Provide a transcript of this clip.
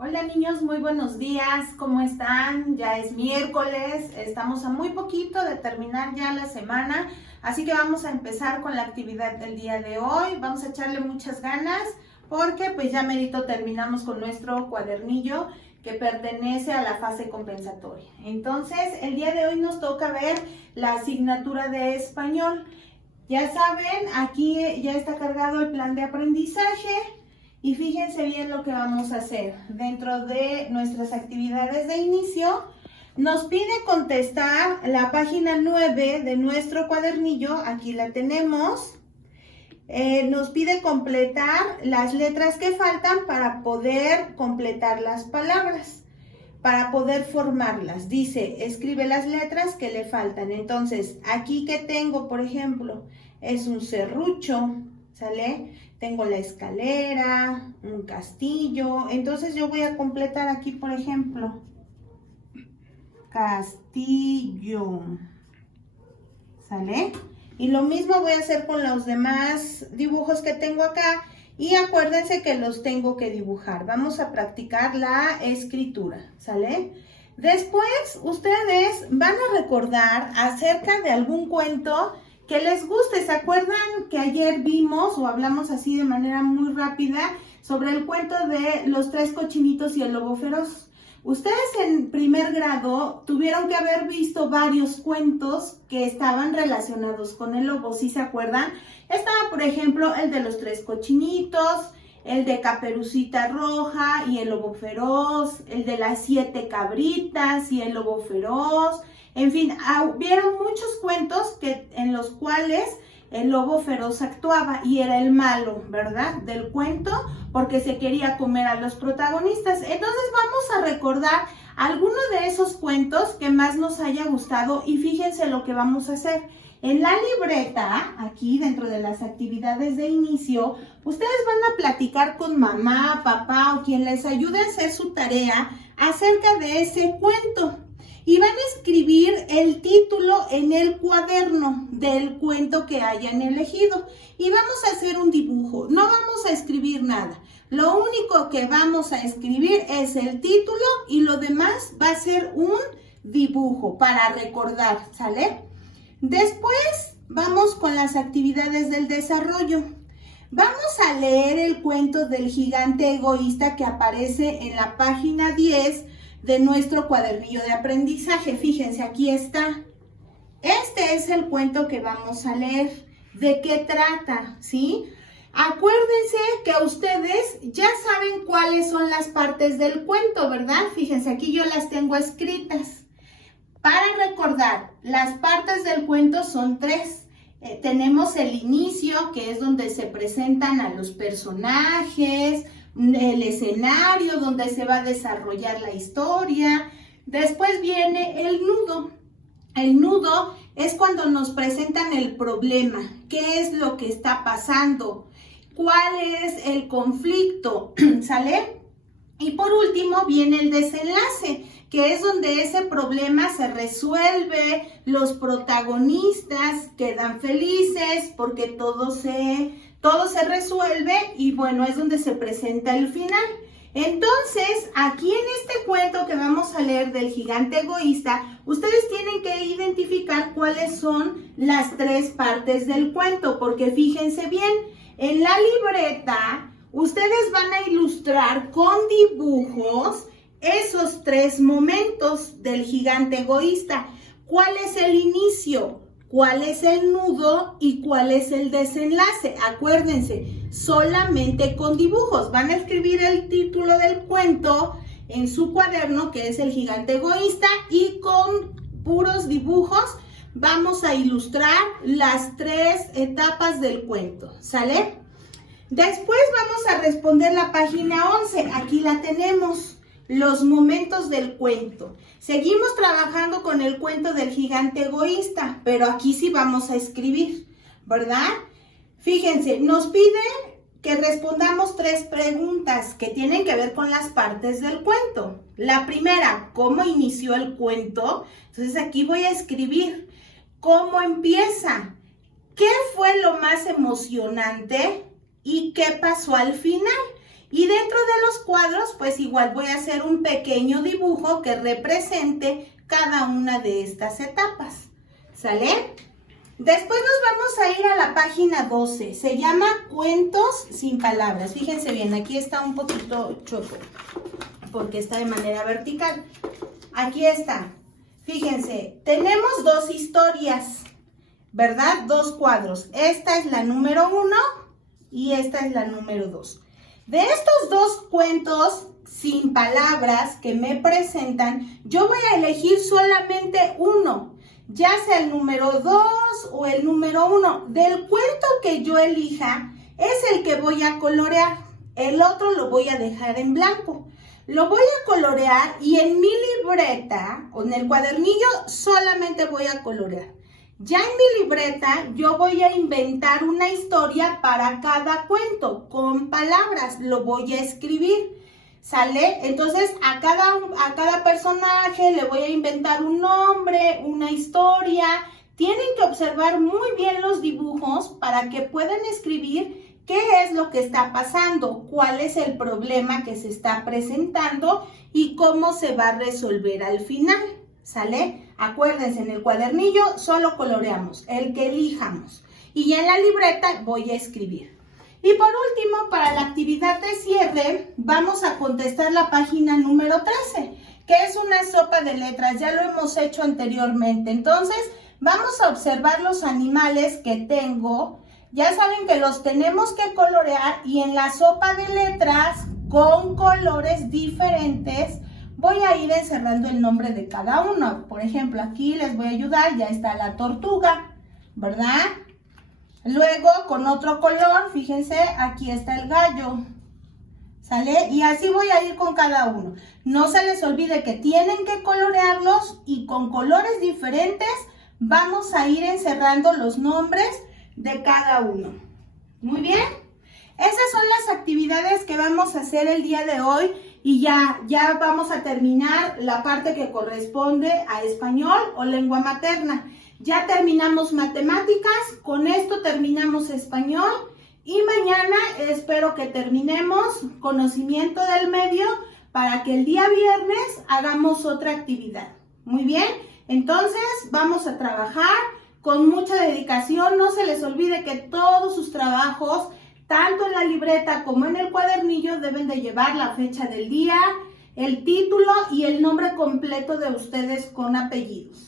Hola niños, muy buenos días, ¿cómo están? Ya es miércoles, estamos a muy poquito de terminar ya la semana, así que vamos a empezar con la actividad del día de hoy. Vamos a echarle muchas ganas porque pues ya merito terminamos con nuestro cuadernillo que pertenece a la fase compensatoria. Entonces, el día de hoy nos toca ver la asignatura de español. Ya saben, aquí ya está cargado el plan de aprendizaje. Y fíjense bien lo que vamos a hacer. Dentro de nuestras actividades de inicio, nos pide contestar la página 9 de nuestro cuadernillo. Aquí la tenemos. Nos pide completar las letras que faltan para poder completar las palabras, para poder formarlas. Dice, escribe las letras que le faltan. Entonces, aquí que tengo, por ejemplo, es un serrucho, ¿sale? Tengo la escalera, un castillo. Entonces yo voy a completar aquí, por ejemplo, castillo, ¿sale? Y lo mismo voy a hacer con los demás dibujos que tengo acá. Y acuérdense que los tengo que dibujar. Vamos a practicar la escritura, ¿sale? Después, ustedes van a recordar acerca de algún cuento que les guste. ¿Se acuerdan que ayer vimos o hablamos así de manera muy rápida sobre el cuento de los 3 cochinitos y el lobo feroz? Ustedes en primer grado tuvieron que haber visto varios cuentos que estaban relacionados con el lobo, ¿sí se acuerdan? Estaba, por ejemplo, el de los 3 cochinitos, el de Caperucita Roja y el lobo feroz, el de las 7 cabritas y el lobo feroz. En fin, hubieron muchos cuentos en los cuales el lobo feroz actuaba y era el malo, ¿verdad? Del cuento, porque se quería comer a los protagonistas. Entonces vamos a recordar alguno de esos cuentos que más nos haya gustado y fíjense lo que vamos a hacer. En la libreta, aquí dentro de las actividades de inicio, ustedes van a platicar con mamá, papá o quien les ayude a hacer su tarea acerca de ese cuento. Y van a escribir el título en el cuaderno del cuento que hayan elegido. Y vamos a hacer un dibujo. No vamos a escribir nada. Lo único que vamos a escribir es el título y lo demás va a ser un dibujo para recordar, ¿sale? Después vamos con las actividades del desarrollo. Vamos a leer el cuento del gigante egoísta que aparece en la página 10 de nuestro cuadernillo de aprendizaje. Fíjense, aquí está. Este es el cuento que vamos a leer. ¿De qué trata? ¿Sí? Acuérdense que ustedes ya saben cuáles son las partes del cuento, ¿verdad? Fíjense, aquí yo las tengo escritas. Para recordar, las partes del cuento son 3. Tenemos el inicio, que es donde se presentan a los personajes, el escenario donde se va a desarrollar la historia. Después viene el nudo. El nudo es cuando nos presentan el problema, qué es lo que está pasando, cuál es el conflicto, ¿sale? Y por último viene el desenlace, que es donde ese problema se resuelve, los protagonistas quedan felices porque todo se resuelve y bueno, es donde se presenta el final. Entonces, aquí en este cuento que vamos a leer del gigante egoísta, ustedes tienen que identificar cuáles son las 3 partes del cuento, porque fíjense bien, en la libreta ustedes van a ilustrar con dibujos esos 3 momentos del gigante egoísta. ¿Cuál es el inicio? ¿Cuál es el nudo y cuál es el desenlace? Acuérdense, solamente con dibujos. Van a escribir el título del cuento en su cuaderno, que es el gigante egoísta, y con puros dibujos vamos a ilustrar las 3 etapas del cuento, ¿sale? Después vamos a responder la página 11. Aquí la tenemos. Los momentos del cuento. Seguimos trabajando con el cuento del gigante egoísta, pero aquí sí vamos a escribir, ¿verdad? Fíjense, nos pide que respondamos 3 preguntas que tienen que ver con las partes del cuento. La primera, ¿cómo inició el cuento? Entonces aquí voy a escribir, ¿cómo empieza? ¿Qué fue lo más emocionante? ¿Y qué pasó al final? Y dentro de los cuadros pues igual voy a hacer un pequeño dibujo que represente cada una de estas etapas. ¿Sale? Después nos vamos a ir a la página 12. Se llama Cuentos sin palabras. Fíjense bien, aquí está un poquito choco porque está de manera vertical. Aquí está. Fíjense, tenemos dos historias, ¿verdad? Dos cuadros. Esta es la número 1 y esta es la número 2. De estos dos cuentos sin palabras que me presentan, yo voy a elegir solamente uno, ya sea el número 2 o el número 1. Del cuento que yo elija es el que voy a colorear. El otro lo voy a dejar en blanco. Lo voy a colorear y en mi libreta o en el cuadernillo solamente voy a colorear. Ya en mi libreta yo voy a inventar una historia para cada cuento con palabras. Lo voy a escribir. ¿Sale? Entonces a cada personaje le voy a inventar un nombre, una historia. Tienen que observar muy bien los dibujos para que puedan escribir qué es lo que está pasando, cuál es el problema que se está presentando y cómo se va a resolver al final. ¿Sale? Acuérdense, en el cuadernillo solo coloreamos el que elijamos y ya en la libreta voy a escribir. Y por último, para la actividad de cierre, vamos a contestar la página número 13, que es una sopa de letras. Ya lo hemos hecho anteriormente. Entonces, vamos a observar los animales que tengo. Ya saben que los tenemos que colorear y en la sopa de letras, con colores diferentes, voy a ir encerrando el nombre de cada uno. Por ejemplo, aquí les voy a ayudar, ya está la tortuga, ¿verdad? Luego, con otro color, fíjense, aquí está el gallo, ¿sale? Y así voy a ir con cada uno. No se les olvide que tienen que colorearlos y con colores diferentes vamos a ir encerrando los nombres de cada uno. Muy bien. Esas son las actividades que vamos a hacer el día de hoy y ya vamos a terminar la parte que corresponde a español o lengua materna. Ya terminamos matemáticas, con esto terminamos español y mañana espero que terminemos conocimiento del medio para que el día viernes hagamos otra actividad. Muy bien, entonces vamos a trabajar con mucha dedicación. No se les olvide que todos sus trabajos, tanto en la libreta como en el cuadernillo, deben de llevar la fecha del día, el título y el nombre completo de ustedes con apellidos.